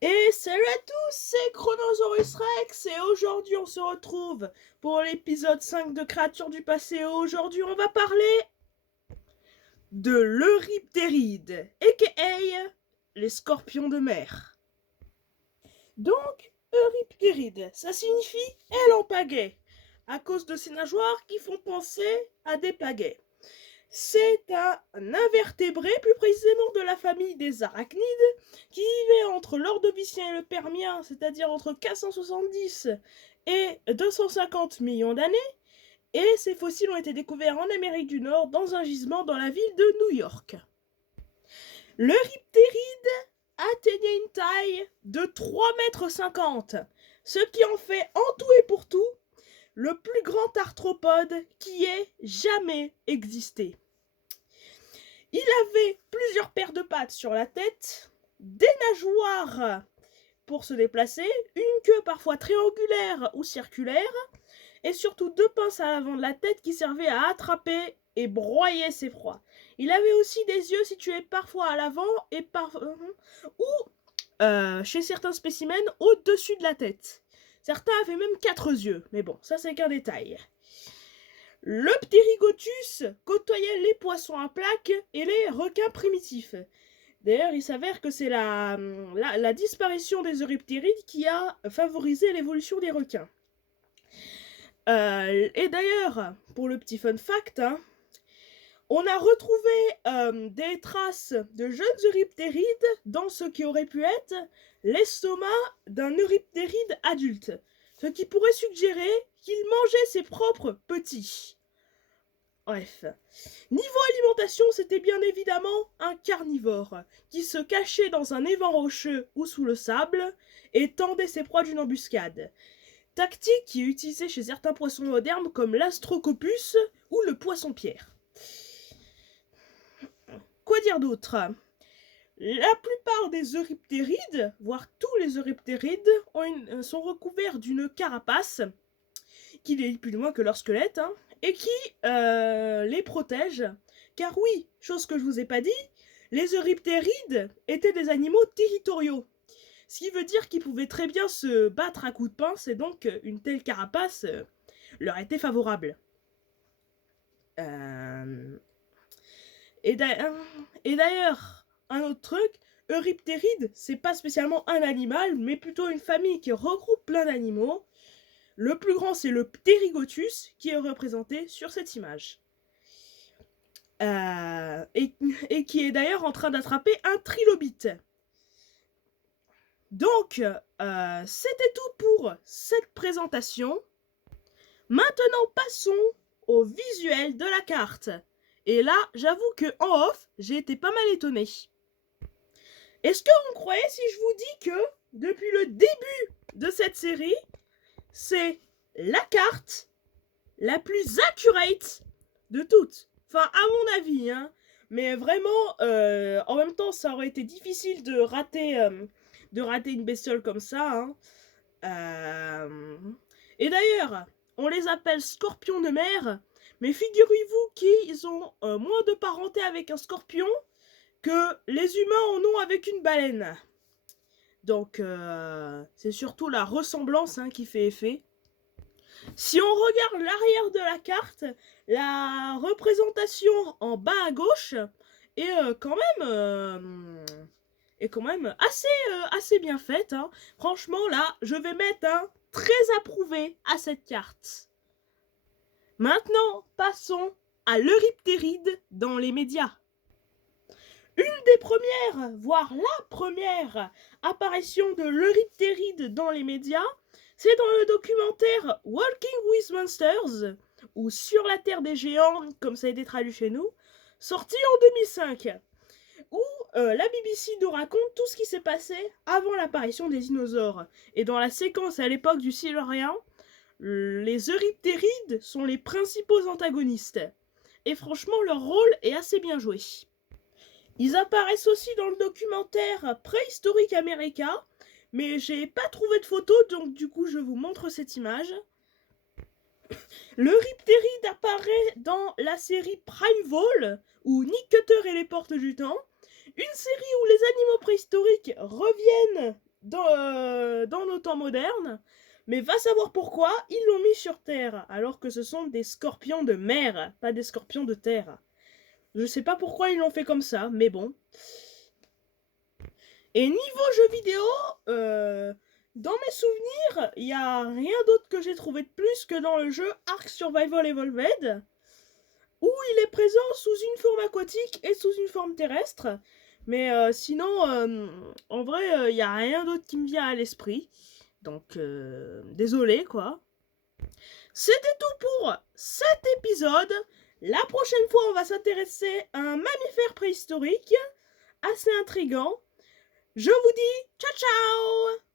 Et salut à tous, c'est Chronosaurus Rex et aujourd'hui on se retrouve pour l'épisode 5 de Créatures du passé. Et aujourd'hui on va parler de l'Euryptéride, aka les scorpions de mer. Donc, Euryptéride, ça signifie aile en pagaie, à cause de ses nageoires qui font penser à des pagaies. C'est un invertébré, plus précisément de la famille des arachnides, qui vivait entre l'Ordovicien et le Permien, c'est-à-dire entre 470 et 250 millions d'années, et ces fossiles ont été découverts en Amérique du Nord dans un gisement dans la ville de New York. L'Euryptéride atteignait une taille de 3,50 m, ce qui en fait en tout et pour tout le plus grand arthropode qui ait jamais existé. Il avait plusieurs paires de pattes sur la tête, des nageoires pour se déplacer, une queue parfois triangulaire ou circulaire, et surtout deux pinces à l'avant de la tête qui servaient à attraper et broyer ses proies. Il avait aussi des yeux situés parfois à l'avant et chez certains spécimens au-dessus de la tête. Certains avaient même 4 yeux, mais bon, ça c'est qu'un détail. Le Pterygotus côtoyait les poissons à plaques et les requins primitifs. D'ailleurs, il s'avère que c'est la disparition des euryptérides qui a favorisé l'évolution des requins. Et d'ailleurs, pour le petit fun fact, on a retrouvé des traces de jeunes euryptérides dans ce qui aurait pu être l'estomac d'un euryptéride adulte, ce qui pourrait suggérer qu'il mangeait ses propres petits. Bref. Niveau alimentation, c'était bien évidemment un carnivore, qui se cachait dans un évent rocheux ou sous le sable, et tendait ses proies d'une embuscade. Tactique qui est utilisée chez certains poissons modernes comme l'astrocopus ou le poisson-pierre. Quoi dire d'autre ? La plupart des euryptérides, voire tous les euryptérides, sont recouverts d'une carapace, qui n'est plus loin que leur squelette, et qui les protège. Car oui, chose que je vous ai pas dit, les euryptérides étaient des animaux territoriaux. Ce qui veut dire qu'ils pouvaient très bien se battre à coups de pince, et donc une telle carapace leur était favorable. Et d'ailleurs, un autre truc, Euryptéride, c'est pas spécialement un animal, mais plutôt une famille qui regroupe plein d'animaux. Le plus grand, c'est le Pterygotus, qui est représenté sur cette image. Et qui est d'ailleurs en train d'attraper un trilobite. Donc, c'était tout pour cette présentation. Maintenant, passons au visuel de la carte. Et là, j'avoue que en off, j'ai été pas mal étonné. Est-ce que vous me croyez si je vous dis que, depuis le début de cette série, c'est la carte la plus accurate de toutes. Enfin, à mon avis, Mais vraiment, en même temps, ça aurait été difficile de rater une bestiole comme ça, Et d'ailleurs, on les appelle scorpions de mer, mais figurez-vous qu'ils ont moins de parenté avec un scorpion que les humains en ont avec une baleine. Donc, c'est surtout la ressemblance qui fait effet. Si on regarde l'arrière de la carte, la représentation en bas à gauche est quand même assez bien faite. Franchement, là, je vais mettre un très approuvé à cette carte. Maintenant, passons à l'Euryptéride dans les médias. Une des premières, voire la première apparition de l'Euryptéride dans les médias, c'est dans le documentaire Walking with Monsters, ou Sur la Terre des Géants, comme ça a été traduit chez nous, sorti en 2005, où la BBC nous raconte tout ce qui s'est passé avant l'apparition des dinosaures. Et dans la séquence à l'époque du Silurien, les Euryptérides sont les principaux antagonistes. Et franchement, leur rôle est assez bien joué. Ils apparaissent aussi dans le documentaire Préhistorique America, mais j'ai pas trouvé de photo, donc du coup je vous montre cette image. L'Euryptéride apparaît dans la série Primeval, ou Nick Cutter et les Portes du Temps, une série où les animaux préhistoriques reviennent dans nos temps modernes. Mais va savoir pourquoi ils l'ont mis sur Terre, alors que ce sont des scorpions de mer, pas des scorpions de terre. Je sais pas pourquoi ils l'ont fait comme ça, mais bon. Et niveau jeux vidéo, dans mes souvenirs, il n'y a rien d'autre que j'ai trouvé de plus que dans le jeu Ark Survival Evolved, où il est présent sous une forme aquatique et sous une forme terrestre. Mais sinon, en vrai, il n'y a rien d'autre qui me vient à l'esprit. Donc, désolé, quoi. C'était tout pour cet épisode. La prochaine fois, on va s'intéresser à un mammifère préhistorique assez intriguant. Je vous dis ciao ciao!